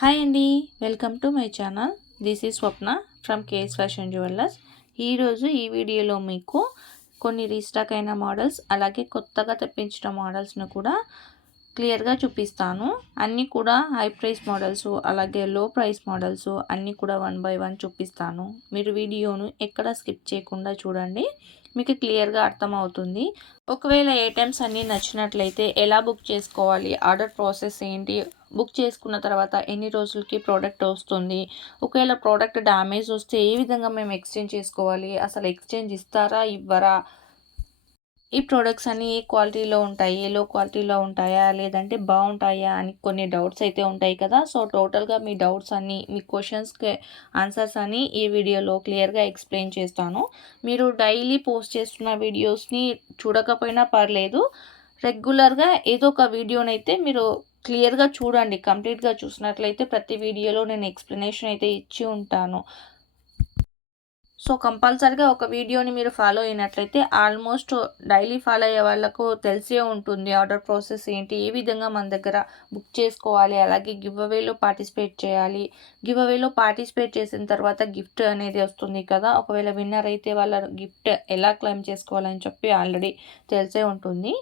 Hi అండి, welcome to my channel. This is Swapna from KS fashion jewellers. ఈరోజు ఈ వీడియోలో మీకు కొన్ని రీస్టాక్ అయిన మోడల్స్ అలాగే కొత్తగా తెప్పించిన మోడల్స్ను కూడా క్లియర్గా చూపిస్తాను. అన్నీ కూడా హై ప్రైస్ మోడల్స్ అలాగే లో ప్రైస్ మోడల్స్ అన్నీ కూడా 1 బై 1 చూపిస్తాను. మీరు వీడియోను ఎక్కడ స్కిప్ చేయకుండా చూడండి, మీకు క్లియర్గా అర్థమవుతుంది. ఒకవేళ ఐటమ్స్ అన్నీ నచ్చినట్లయితే ఎలా బుక్ చేసుకోవాలి, ఆర్డర్ ప్రాసెస్ ఏంటి, బుక్ చేసుకున్న తర్వాత ఎన్ని రోజులకి ప్రోడక్ట్ వస్తుంది, ఒకవేళ ప్రోడక్ట్ డ్యామేజ్ వస్తే ఏ విధంగా మేము ఎక్స్చేంజ్ చేసుకోవాలి, అసలు ఎక్స్చేంజ్ ఇస్తారా ఇవ్వరా, ఈ ప్రోడక్ట్స్ అన్నీ ఏ క్వాలిటీలో ఉంటాయి, లో క్వాలిటీలో ఉంటాయా లేదంటే బాగుంటాయా అని కొన్ని డౌట్స్ అయితే ఉంటాయి కదా. సో టోటల్గా మీ డౌట్స్ అన్నీ, మీ క్వశ్చన్స్కి ఆన్సర్స్ అని ఈ వీడియోలో క్లియర్గా ఎక్స్ప్లెయిన్ చేస్తాను. మీరు డైలీ పోస్ట్ చేస్తున్న వీడియోస్ని చూడకపోయినా పర్లేదు, రెగ్యులర్గా ఏదో ఒక వీడియోనైతే మీరు క్లియర్గా చూడండి. కంప్లీట్గా చూసినట్లయితే ప్రతి వీడియోలో నేను ఎక్స్ప్లెనేషన్ అయితే ఇచ్చి ఉంటాను. సో కంపల్సరిగా ఒక వీడియోని మీరు ఫాలో అయినట్లయితే ఆల్మోస్ట్ డైలీ ఫాలో అయ్యే వాళ్ళకు తెలిసే ఉంటుంది ఆర్డర్ ప్రాసెస్ ఏంటి, ఏ విధంగా మన దగ్గర బుక్ చేసుకోవాలి, అలాగే గివ్ అవేలో పార్టిసిపేట్ చేయాలి. గివ్ అవేలో పార్టిసిపేట్ చేసిన తర్వాత గిఫ్ట్ అనేది వస్తుంది కదా, ఒకవేళ విన్నర్ అయితే వాళ్ళ గిఫ్ట్ ఎలా క్లెయిమ్ చేసుకోవాలని చెప్పి ఆల్రెడీ తెలిసే ఉంటుంది.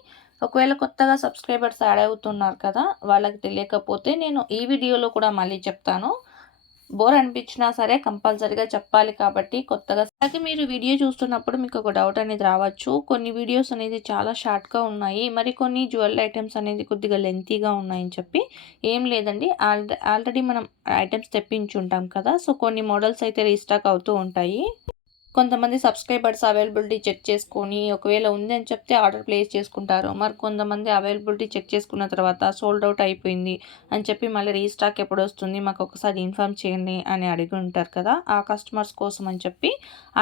ఒకవేళ కొత్తగా సబ్స్క్రైబర్స్ యాడ్ అవుతున్నారు కదా, వాళ్ళకి తెలియకపోతే నేను ఈ వీడియోలో కూడా మళ్ళీ చెప్తాను. బోర్ అనిపించినా సరే కంపల్సరీగా చెప్పాలి కాబట్టి కొత్తగా. అలాగే మీరు వీడియో చూస్తున్నప్పుడు మీకు ఒక డౌట్ అనేది రావచ్చు, కొన్ని వీడియోస్ అనేది చాలా షార్ట్గా ఉన్నాయి, మరి కొన్ని జ్యువెలరీ ఐటమ్స్ అనేది కొద్దిగా లెంతీగా ఉన్నాయని చెప్పి. ఏం లేదండి, ఆల్రెడీ మనం ఐటమ్స్ తెప్పించుంటాం కదా, సో కొన్ని మోడల్స్ అయితే రీస్టాక్ అవుతూ ఉంటాయి. కొంతమంది సబ్స్క్రైబర్స్ అవైలబిలిటీ చెక్ చేసుకొని ఒకవేళ ఉంది అని చెప్తే ఆర్డర్ ప్లేస్ చేసుకుంటారు. మరి కొంతమంది అవైలబిలిటీ చెక్ చేసుకున్న తర్వాత సోల్డ్ అవుట్ అయిపోయింది అని చెప్పి మళ్ళీ రీస్టాక్ ఎప్పుడు వస్తుంది మాకు ఒకసారి ఇన్ఫార్మ్ చేయండి అని అడిగి ఉంటారు కదా, ఆ కస్టమర్స్ కోసం అని చెప్పి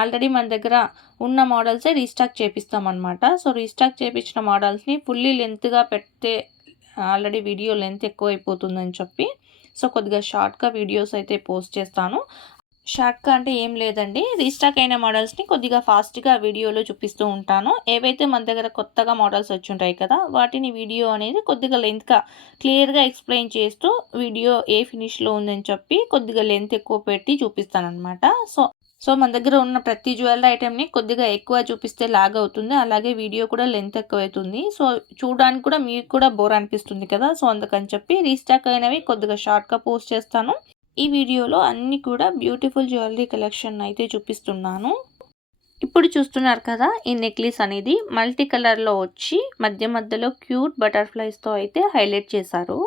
ఆల్రెడీ మన దగ్గర ఉన్న మోడల్సే రీస్టాక్ చేపిస్తామన్నమాట. సో రీస్టాక్ చేపించిన మోడల్స్ని ఫుల్లీ లెంత్గా పెడితే ఆల్రెడీ వీడియో లెంత్ ఎక్కువ అయిపోతుందని చెప్పి సో కొద్దిగా షార్ట్గా వీడియోస్ అయితే పోస్ట్ చేస్తాను. షార్ట్గా అంటే ఏం లేదండి, రీస్టాక్ అయిన మోడల్స్ని కొద్దిగా ఫాస్ట్గా వీడియోలో చూపిస్తూ ఉంటాను. ఏవైతే మన దగ్గర కొత్తగా మోడల్స్ వచ్చి ఉంటాయి కదా, వాటిని వీడియో అనేది కొద్దిగా లెంత్గా క్లియర్గా ఎక్స్ప్లెయిన్ చేస్తూ వీడియో ఏ ఫినిష్లో ఉందని చెప్పి కొద్దిగా లెంత్ ఎక్కువ పెట్టి చూపిస్తాను అనమాట. సో మన దగ్గర ఉన్న ప్రతి జ్యువెలరీ ఐటెంని కొద్దిగా ఎక్కువ చూపిస్తే లాగ్ అవుతుంది, అలాగే వీడియో కూడా లెంత్ ఎక్కువ అవుతుంది. సో చూడడానికి కూడా మీకు కూడా బోర్ అనిపిస్తుంది కదా, సో అందుకని చెప్పి రీస్టాక్ అయినవి కొద్దిగా షార్ట్గా పోస్ట్ చేస్తాను. ఈ వీడియోలో అన్ని కూడా బ్యూటిఫుల్ జ్యువెలరీ కలెక్షన్ అయితే చూపిస్తున్నాను. ఇప్పుడు చూస్తున్నారు కదా, ఈ నెక్లెస్ అనేది మల్టీ కలర్లో వచ్చి మధ్య మధ్యలో క్యూట్ బటర్ఫ్లైస్తో అయితే హైలైట్ చేశారు.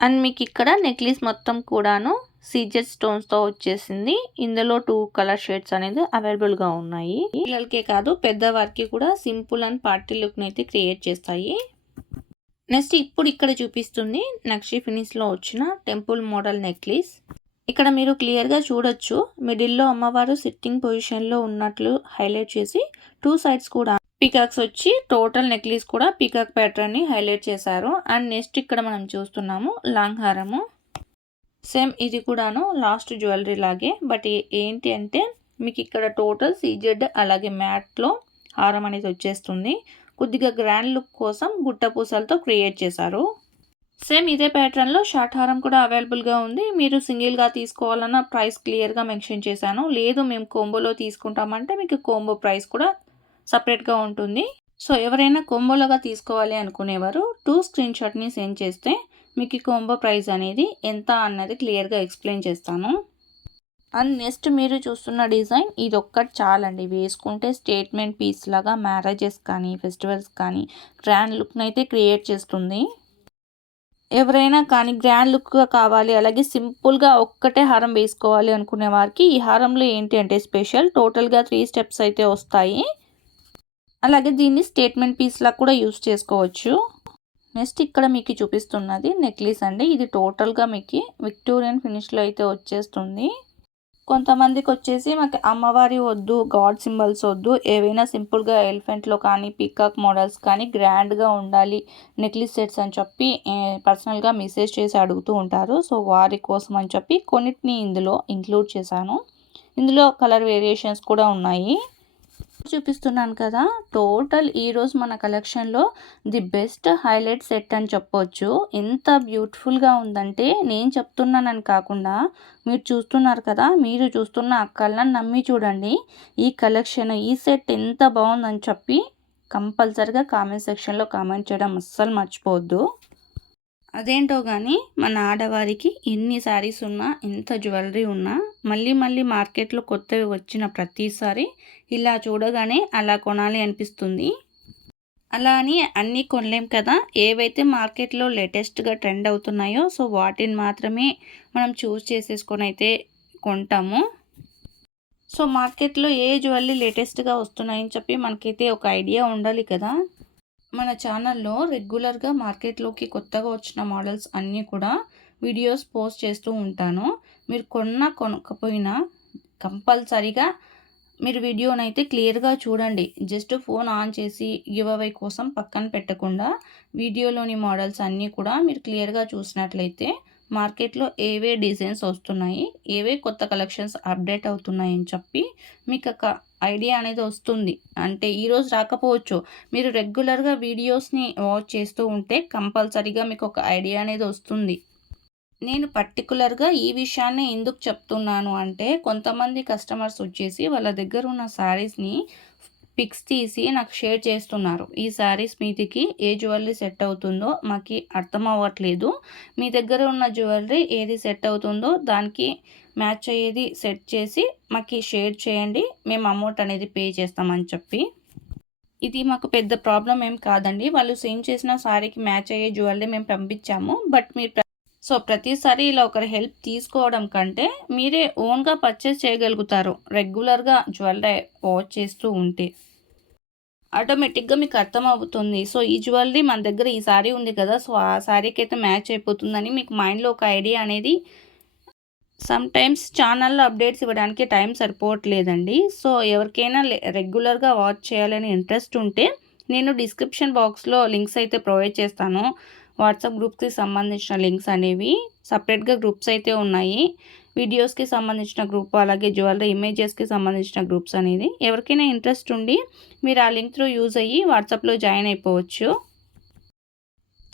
అండ్ మీకు ఇక్కడ నెక్లెస్ మొత్తం కూడాను సీజెడ్ స్టోన్స్తో వచ్చేసింది. ఇందులో 2 కలర్ షేడ్స్ అనేది అవైలబుల్గా ఉన్నాయి. పిల్లలకే కాదు పెద్దవారికి కూడా సింపుల్ అండ్ పార్టీ లుక్ని అయితే క్రియేట్ చేస్తాయి. నెక్స్ట్ ఇప్పుడు ఇక్కడ చూపిస్తుంది నక్షి ఫినిష్లో వచ్చిన టెంపుల్ మోడల్ నెక్లెస్. ఇక్కడ మీరు క్లియర్గా చూడొచ్చు, మిడిల్లో అమ్మవారు సిట్టింగ్ పొజిషన్లో ఉన్నట్లు హైలైట్ చేసి 2 సైడ్స్ కూడా పీకాక్స్ వచ్చి టోటల్ నెక్లెస్ కూడా పీకాక్ ప్యాటర్న్ని హైలైట్ చేశారు. అండ్ నెక్స్ట్ ఇక్కడ మనం చూస్తున్నాము లాంగ్ హారము. సేమ్ ఇది కూడాను లాస్ట్ జ్యువెలరీ లాగే, బట్ ఏంటి అంటే మీకు ఇక్కడ టోటల్ సీజెడ్ అలాగే మ్యాట్లో హారం అనేది వచ్చేస్తుంది. కొద్దిగా గ్రాండ్ లుక్ కోసం గుట్ట పూసలతో క్రియేట్ చేశారు. సేమ్ ఇదే ప్యాటర్న్లో షార్ట్ హారం కూడా అవైలబుల్గా ఉంది. మీరు సింగిల్గా తీసుకోవాలన్న ప్రైస్ క్లియర్గా మెన్షన్ చేశాను. లేదు మేము కోంబోలో తీసుకుంటామంటే మీకు కోంబో ప్రైస్ కూడా సపరేట్గా ఉంటుంది. సో ఎవరైనా కోంబోలోగా తీసుకోవాలి అనుకునేవారు 2 స్క్రీన్ షాట్ని సెండ్ చేస్తే మీకు కోంబో ప్రైస్ అనేది ఎంత అన్నది క్లియర్గా ఎక్స్ప్లెయిన్ చేస్తాను. అండ్ నెక్స్ట్ మీరు చూస్తున్న డిజైన్ ఇది ఒక్కటి చాలండి, వేసుకుంటే స్టేట్మెంట్ పీస్ లాగా మ్యారేజెస్ కానీ ఫెస్టివల్స్ కానీ గ్రాండ్ లుక్ని అయితే క్రియేట్ చేస్తుంది. ఎవరైనా కానీ గ్రాండ్ లుక్గా కావాలి అలాగే సింపుల్గా ఒక్కటే హారం వేసుకోవాలి అనుకునే వారికి ఈ హారంలో ఏంటి అంటే స్పెషల్ టోటల్గా 3 స్టెప్స్ అయితే వస్తాయి. అలాగే దీన్ని స్టేట్మెంట్ పీస్లా కూడా యూస్ చేసుకోవచ్చు. నెక్స్ట్ ఇక్కడ మీకు చూపిస్తున్నది నెక్లెస్ అండి, ఇది టోటల్గా మీకు విక్టోరియన్ ఫినిష్లో అయితే వచ్చేస్తుంది. కొంతమందికి వచ్చేసి మాకు అమ్మవారి వద్దు, గాడ్ సింబల్స్ వద్దు, ఏవైనా సింపుల్గా ఎలిఫెంట్లో కానీ పీకాక్ మోడల్స్ కానీ గ్రాండ్గా ఉండాలి నెక్లెస్ సెట్స్ అని చెప్పి పర్సనల్గా మెసేజ్ చేసి అడుగుతూ ఉంటారు. సో వారి కోసం అని చెప్పి కొన్నిటిని ఇందులో ఇంక్లూడ్ చేశాను. ఇందులో కలర్ వేరియేషన్స్ కూడా ఉన్నాయి. చూపిస్తున్నాను కదా, టోటల్ ఈరోజు మన కలెక్షన్లో ది బెస్ట్ హైలైట్ సెట్ అని చెప్పొచ్చు. ఎంత బ్యూటిఫుల్గా ఉందంటే నేను చెప్తున్నానని కాకుండా మీరు చూస్తున్నారు కదా, మీరు చూస్తున్న ఆ కళ్ళని నమ్మి చూడండి. ఈ కలెక్షన్, ఈ సెట్ ఎంత బాగుందని చెప్పి కంపల్సరిగా కామెంట్ సెక్షన్లో కామెంట్ చేయడం అస్సలు మర్చిపోవద్దు. అదేంటో కానీ మన ఆడవారికి ఎన్ని శారీస్ ఉన్నా, ఎంత జ్యువెలరీ ఉన్నా, మళ్ళీ మళ్ళీ మార్కెట్లో కొత్తవి వచ్చిన ప్రతిసారి ఇలా చూడగానే అలా కొనాలి అనిపిస్తుంది. అలా అని అన్నీ కొనలేం కదా, ఏవైతే మార్కెట్లో లేటెస్ట్గా ట్రెండ్ అవుతున్నాయో సో వాటిని మాత్రమే మనం చూస్ చేసేసుకొని అయితే కొంటాము. సో మార్కెట్లో ఏ జ్యువెలరీ లేటెస్ట్గా వస్తున్నాయని చెప్పి మనకైతే ఒక ఐడియా ఉండాలి కదా. మన ఛానల్లో రెగ్యులర్గా మార్కెట్లోకి కొత్తగా వచ్చిన మోడల్స్ అన్నీ కూడా వీడియోస్ పోస్ట్ చేస్తూ ఉంటాను. మీరు కొనకపోయినా కంపల్సరీగా మీరు వీడియోనైతే క్లియర్గా చూడండి. జస్ట్ ఫోన్ ఆన్ చేసి గివ్ అవే కోసం పక్కన పెట్టకుండా వీడియోలోని మోడల్స్ అన్నీ కూడా మీరు క్లియర్గా చూసినట్లయితే మార్కెట్లో ఏవే డిజైన్స్ వస్తున్నాయి, ఏవే కొత్త కలెక్షన్స్ అప్డేట్ అవుతున్నాయి అని చెప్పి మీకు ఒక ఐడియా అనేది వస్తుంది. అంటే ఈరోజు రాకపోవచ్చు, మీరు రెగ్యులర్గా వీడియోస్ని వాచ్ చేస్తూ ఉంటే కంపల్సరీగా మీకు ఒక ఐడియా అనేది వస్తుంది. నేను పర్టికులర్గా ఈ విషయాన్ని ఎందుకు చెప్తున్నాను అంటే, కొంతమంది కస్టమర్స్ వచ్చేసి వాళ్ళ దగ్గర ఉన్న శారీస్ని పిక్స్ తీసి నాకు షేర్ చేస్తున్నారు. ఈ శారీస్ మీదికి ఏ జ్యువెలరీ సెట్ అవుతుందో మాకు అర్థం అవ్వట్లేదు, మీ దగ్గర ఉన్న జ్యువెలరీ ఏది సెట్ అవుతుందో దానికి మ్యాచ్ అయ్యేది సెట్ చేసి మాకు షేర్ చేయండి, మేము అమౌంట్ అనేది పే చేస్తామని చెప్పి. ఇది మాకు పెద్ద ప్రాబ్లం ఏం కాదండి, వాళ్ళు సేమ్ చేసిన శారీకి మ్యాచ్ అయ్యే జ్యువెలరీ మేము పంపించాము. బట్ మీరు ప్రతిసారి ఇలా ఒకరి హెల్ప్ తీసుకోవడం కంటే మీరే ఓన్గా పర్చేస్ చేయగలుగుతారు రెగ్యులర్గా జ్యువెలరీ వాచ్ చేస్తూ ఉంటే. ఆటోమేటిక్గా మీకు అర్థమవుతుంది. సో ఈ జ్యువెలరీ మన దగ్గర ఈ శారీ ఉంది కదా, సో ఆ శారీకి అయితే మ్యాచ్ అయిపోతుందని మీకు మైండ్లో ఒక ఐడియా అనేది. సమ్టైమ్స్ ఛానల్లో అప్డేట్స్ ఇవ్వడానికి టైం సరిపోవట్లేదండి. సో ఎవరికైనా రెగ్యులర్గా వాచ్ చేయాలని ఇంట్రెస్ట్ ఉంటే నేను డిస్క్రిప్షన్ బాక్స్లో లింక్స్ అయితే ప్రొవైడ్ చేస్తాను. వాట్సాప్ గ్రూప్స్కి సంబంధించిన లింక్స్ అనేవి సపరేట్గా గ్రూప్స్ అయితే ఉన్నాయి. వీడియోస్కి సంబంధించిన గ్రూప్, అలాగే జ్యువెలరీ ఇమేజెస్కి సంబంధించిన గ్రూప్స్ అనేది. ఎవరికైనా ఇంట్రెస్ట్ ఉండి మీరు ఆ లింక్ త్రూ యూజ్ అయ్యి వాట్సాప్లో జాయిన్ అయిపోవచ్చు.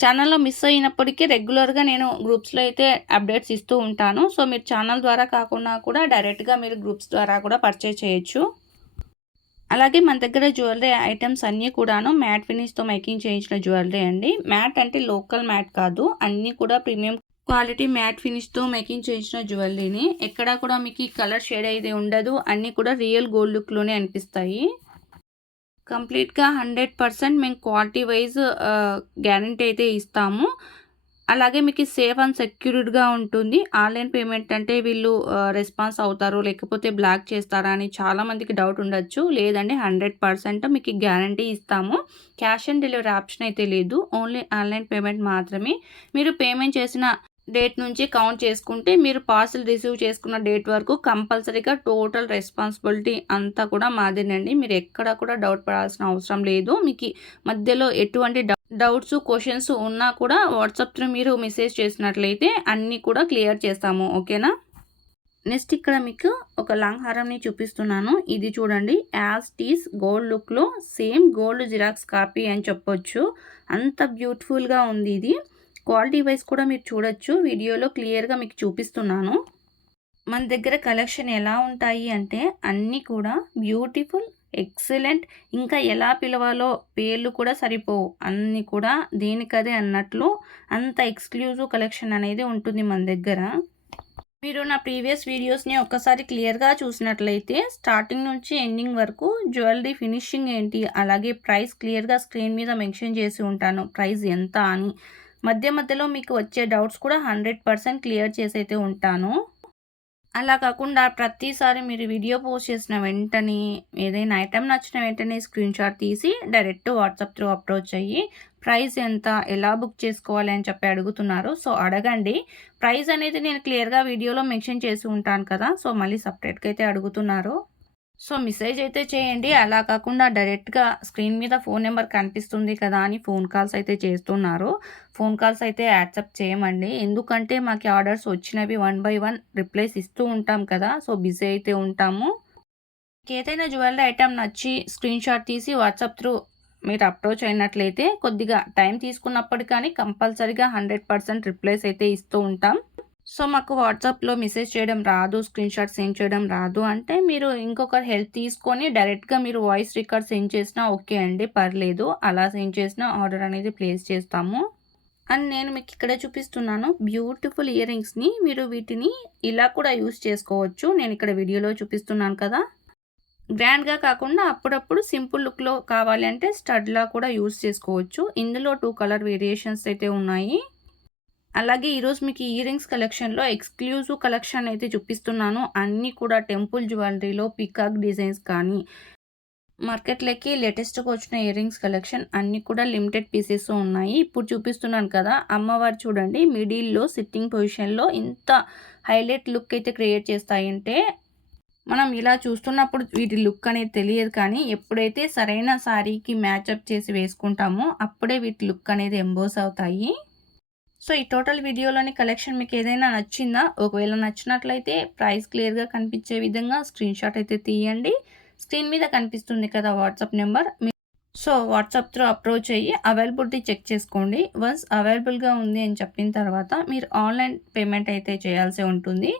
ఛానల్లో మిస్ అయినప్పటికీ రెగ్యులర్గా నేను గ్రూప్స్లో అయితే అప్డేట్స్ ఇస్తూ ఉంటాను. సో మీరు ఛానల్ ద్వారా కాకుండా కూడా డైరెక్ట్గా మీరు గ్రూప్స్ ద్వారా కూడా పర్చేజ్ చేయొచ్చు. అలాగే మన దగ్గర జ్యువెలరీ ఐటమ్స్ అన్నీ కూడాను మ్యాట్ ఫినిష్తో మేకింగ్ చేయించిన జ్యువెలరీ అండి. మ్యాట్ అంటే లోకల్ మ్యాట్ కాదు, అన్నీ కూడా ప్రీమియం క్వాలిటీ మ్యాట్ ఫినిష్తో మేకింగ్ చేయించిన జ్యువెలరీని. ఎక్కడా కూడా మీకు కలర్ షేడ్ అయితే ఉండదు, అన్నీ కూడా రియల్ గోల్డ్ లుక్లోనే అనిపిస్తాయి. కంప్లీట్గా 100% మేము క్వాలిటీ వైజ్ గ్యారంటీ అయితే ఇస్తాము. అలాగే మీకు సేఫ్ అండ్ సెక్యూర్డ్గా ఉంటుంది. ఆన్లైన్ పేమెంట్ అంటే వీళ్ళు రెస్పాన్స్ అవుతారు లేకపోతే బ్లాక్ చేస్తారా అని చాలామందికి డౌట్ ఉండొచ్చు. లేదండి, 100% మీకు గ్యారంటీ ఇస్తాము. క్యాష్ ఆన్ డెలివరీ ఆప్షన్ అయితే లేదు, ఓన్లీ ఆన్లైన్ పేమెంట్ మాత్రమే. మీరు పేమెంట్ చేసిన డేట్ నుంచి కౌంట్ చేసుకుంటే మీరు పార్సిల్ రిసీవ్ చేసుకున్న డేట్ వరకు కంపల్సరీగా టోటల్ రెస్పాన్సిబిలిటీ అంతా కూడా మాదేనండి. మీరు ఎక్కడ కూడా డౌట్ పడాల్సిన అవసరం లేదు. మీకు మధ్యలో ఎటువంటి డౌట్స్ క్వశ్చన్స్ ఉన్నా కూడా వాట్సాప్ త్రూ మీరు మెసేజ్ చేసినట్లయితే అన్నీ కూడా క్లియర్ చేస్తాము. ఓకేనా. నెక్స్ట్ ఇక్కడ మీకు ఒక లాంగ్ హారంని చూపిస్తున్నాను. ఇది చూడండి, యాజ్ టీస్ గోల్డ్ లుక్లో సేమ్ గోల్డ్ జిరాక్స్ కాపీ అని చెప్పొచ్చు. అంత బ్యూటిఫుల్గా ఉంది ఇది. క్వాలిటీ వైజ్ కూడా మీరు చూడొచ్చు, వీడియోలో క్లియర్గా మీకు చూపిస్తున్నాను. మన దగ్గర కలెక్షన్ ఎలా ఉంటాయి అంటే అన్నీ కూడా బ్యూటిఫుల్, ఎక్సలెంట్, ఇంకా ఎలా పిలవాలో పేర్లు కూడా సరిపోవు, అన్నీ కూడా దేనికదే అన్నట్లు అంత ఎక్స్క్లూజివ్ కలెక్షన్ అనేది ఉంటుంది మన దగ్గర. మీరు నా ప్రీవియస్ వీడియోస్ని ఒక్కసారి క్లియర్గా చూసినట్లయితే స్టార్టింగ్ నుంచి ఎండింగ్ వరకు జ్యువెలరీ ఫినిషింగ్ ఏంటి, అలాగే ప్రైస్ క్లియర్గా స్క్రీన్ మీద మెన్షన్ చేసి ఉంటాను, ప్రైస్ ఎంత అని. మధ్య మధ్యలో మీకు వచ్చే డౌట్స్ కూడా 100% క్లియర్ చేసి అయితే ఉంటాను. అలా కాకుండా ప్రతిసారి మీరు వీడియో పోస్ట్ చేసిన వెంటనే ఏదైనా ఐటెం నచ్చిన వెంటనే స్క్రీన్ షాట్ తీసి డైరెక్ట్ వాట్సాప్ త్రూ అప్రోచ్ అయ్యి ప్రైస్ ఎంత, ఎలా బుక్ చేసుకోవాలి అని చెప్పి అడుగుతున్నారు. సో అడగండి, ప్రైస్ అనేది నేను క్లియర్గా వీడియోలో మెన్షన్ చేసి ఉంటాను కదా, సో మళ్ళీ సపరేట్గా అయితే అడుగుతున్నారు. సో మెసేజ్ అయితే చేయండి, అలా కాకుండా డైరెక్ట్గా స్క్రీన్ మీద ఫోన్ నెంబర్ కనిపిస్తుంది కదా అని ఫోన్ కాల్స్ అయితే చేస్తున్నారు. ఫోన్ కాల్స్ అయితే యాక్సెప్ట్ చేయమండి, ఎందుకంటే మాకు ఆర్డర్స్ వచ్చినవి 1 by 1 రిప్లైస్ ఇస్తూ ఉంటాం కదా, సో బిజీ అయితే ఉంటాము. ఏదైనా జ్యువెలరీ ఐటెం నచ్చి స్క్రీన్ షాట్ తీసి వాట్సాప్ త్రూ మీరు అప్రోచ్ అయినట్లయితే కొద్దిగా టైం తీసుకున్నప్పటికీ కానీ కంపల్సరీగా 100% రిప్లైస్ అయితే ఇస్తూ ఉంటాం. సో మాకు వాట్సాప్లో మెసేజ్ చేయడం రాదు, స్క్రీన్ షాట్ సెండ్ చేయడం రాదు అంటే మీరు ఇంకొకరి హెల్ప్ తీసుకొని డైరెక్ట్గా మీరు వాయిస్ రికార్డ్ సెండ్ చేసినా ఓకే అండి, పర్లేదు. అలా సెండ్ చేసిన ఆర్డర్ అనేది ప్లేస్ చేస్తాము. అండ్ నేను మీకు ఇక్కడ చూపిస్తున్నాను బ్యూటిఫుల్ ఇయర్ రింగ్స్ని. మీరు వీటిని ఇలా కూడా యూస్ చేసుకోవచ్చు. నేను ఇక్కడ వీడియోలో చూపిస్తున్నాను కదా. గ్రాండ్గా కాకుండా అప్పుడప్పుడు సింపుల్ లుక్లో కావాలి అంటే స్టడ్లా కూడా యూస్ చేసుకోవచ్చు. ఇందులో 2 కలర్ వేరియేషన్స్ అయితే ఉన్నాయి. అలాగే ఈరోజు మీకు ఇయర్ రింగ్స్ కలెక్షన్లో ఎక్స్క్లూజివ్ కలెక్షన్ అయితే చూపిస్తున్నాను. అన్నీ కూడా టెంపుల్ జ్యువెలరీలో పికాక్ డిజైన్స్ కానీ మార్కెట్లోకి లేటెస్ట్గా వచ్చిన ఇయర్ రింగ్స్ కలెక్షన్ అన్నీ కూడా లిమిటెడ్ పీసెస్ ఉన్నాయి. ఇప్పుడు చూపిస్తున్నాను కదా, అమ్మవారు చూడండి మిడిల్లో సిట్టింగ్ పొజిషన్లో ఇంత హైలైట్ లుక్ అయితే క్రియేట్ చేస్తాయంటే మనం ఇలా చూస్తున్నప్పుడు వీటి లుక్ అనేది తెలియదు, కానీ ఎప్పుడైతే సరైన శారీకి మ్యాచప్ చేసి వేసుకుంటామో అప్పుడే వీటి లుక్ అనేది ఎంబోస్ అవుతాయి. సో ఈ టోటల్ వీడియోలోని కలెక్షన్ మీకు ఏదైనా నచ్చిందా? ఒకవేళ నచ్చినట్లయితే ప్రైస్ క్లియర్గా కనిపించే విధంగా స్క్రీన్ షాట్ అయితే తీయండి. స్క్రీన్ మీద కనిపిస్తుంది కదా WhatsApp number, so WhatsApp through approach అయ్యి అవైలబిలిటీ చెక్ చేసుకోండి. వన్స్ అవైలబుల్గా ఉంది అని చెప్పిన తర్వాత మీరు ఆన్లైన్ పేమెంట్ అయితే చేయాల్సి ఉంటుంది.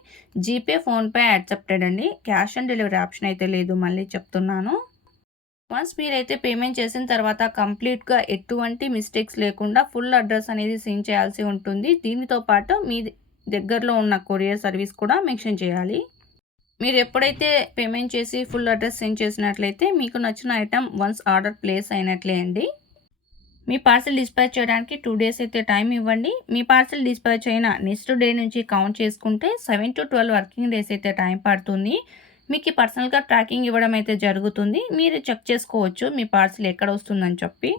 జీపే, ఫోన్పే యాక్సెప్టెడ్ అండి. క్యాష్ ఆన్ డెలివరీ ఆప్షన్ అయితే లేదు, మళ్ళీ చెప్తున్నాను. వన్స్ మీరైతే పేమెంట్ చేసిన తర్వాత కంప్లీట్గా ఎటువంటి మిస్టేక్స్ లేకుండా ఫుల్ అడ్రస్ అనేది సెండ్ చేయాల్సి ఉంటుంది. దీనితో పాటు మీ దగ్గరలో ఉన్న కొరియర్ సర్వీస్ కూడా మెన్షన్ చేయాలి. మీరు ఎప్పుడైతే పేమెంట్ చేసి ఫుల్ అడ్రస్ సెండ్ చేసినట్లయితే మీకు నచ్చిన ఐటెం వన్స్ ఆర్డర్ ప్లేస్ అయినట్లే అండి. మీ పార్సల్ డిస్పాచ్ చేయడానికి 2 డేస్ అయితే టైం ఇవ్వండి. మీ పార్సల్ డిస్పాచ్ అయిన నెక్స్ట్ డే నుంచి కౌంట్ చేసుకుంటే 7 to 12 వర్కింగ్ డేస్ అయితే టైం పడుతుంది. మీకు పర్సనల్గా ట్రాకింగ్ ఇవ్వడం అయితే జరుగుతుంది. మీరు చెక్ చేసుకోవచ్చు మీ పార్సల్ ఎక్కడ వస్తుందని చెప్పి.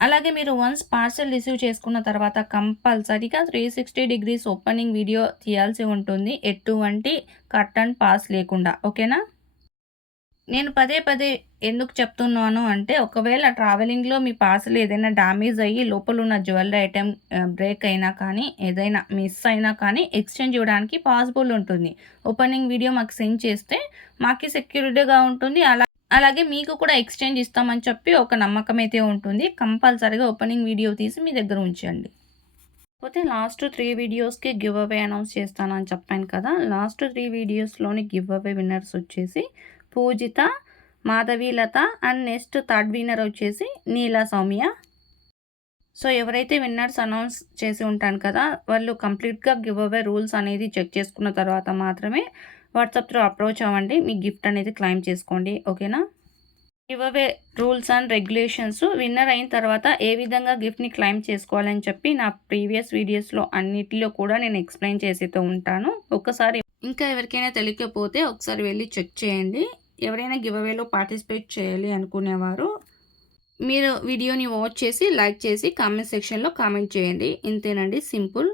అలాగే మీరు వన్స్ పార్సల్ రిసీవ్ చేసుకున్న తర్వాత కంపల్సరీగా 360 degrees ఓపెనింగ్ వీడియో తీయాల్సి ఉంటుంది, ఎటువంటి కట్ అండ్ పాస్ లేకుండా. ఓకేనా? నేను పదే పదే ఎందుకు చెప్తున్నాను అంటే ఒకవేళ ట్రావెలింగ్లో మీ పార్సల్ ఏదైనా డ్యామేజ్ అయ్యి లోపల ఉన్న జ్యువెలరీ ఐటెం బ్రేక్ అయినా కానీ ఏదైనా మిస్ అయినా కానీ ఎక్స్చేంజ్ ఇవ్వడానికి పాసిబుల్ ఉంటుంది. ఓపెనింగ్ వీడియో మాకు సెండ్ చేస్తే మాకు సెక్యూరిటీగా ఉంటుంది. అలాగే మీకు కూడా ఎక్స్చేంజ్ ఇస్తామని చెప్పి ఒక నమ్మకం అయితే ఉంటుంది. కంపల్సరీగా ఓపెనింగ్ వీడియో తీసి మీ దగ్గర ఉంచండి. కాకపోతే లాస్ట్ 3 వీడియోస్కి గివ్ అవే అనౌన్స్ చేస్తానని చెప్పాను కదా. లాస్ట్ 3 వీడియోస్లోని గివ్ అవే విన్నర్స్ వచ్చేసి Poojitha, Madhavilatha and next third winner వచ్చేసి నీలా సౌమ్య. సో ఎవరైతే విన్నర్స్ అనౌన్స్ చేసి ఉంటాను కదా వాళ్ళు కంప్లీట్గా గివ్ అవే రూల్స్ అనేది చెక్ చేసుకున్న తర్వాత మాత్రమే వాట్సాప్ త్రూ అప్రోచ్ అవ్వండి. మీ గిఫ్ట్ అనేది క్లెయిమ్ చేసుకోండి. ఓకేనా? Give away rules and regulations, winner అయిన తర్వాత ఏ విధంగా గిఫ్ట్ని క్లెయిమ్ చేసుకోవాలని చెప్పి నా ప్రీవియస్ వీడియోస్లో అన్నిటిలో కూడా నేను ఎక్స్ప్లెయిన్ చేసేతో ఉంటాను. ఒకసారి ఇంకా ఎవరికైనా తెలియకపోతే ఒకసారి వెళ్ళి చెక్ చేయండి. ఎవరైనా గివ్ అవేలో పార్టిసిపేట్ చేయాలి అనుకునేవారు మీరు వీడియోని వాచ్ చేసి లైక్ చేసి కామెంట్ సెక్షన్లో కామెంట్ చేయండి. ఇంతేనండి, సింపుల్.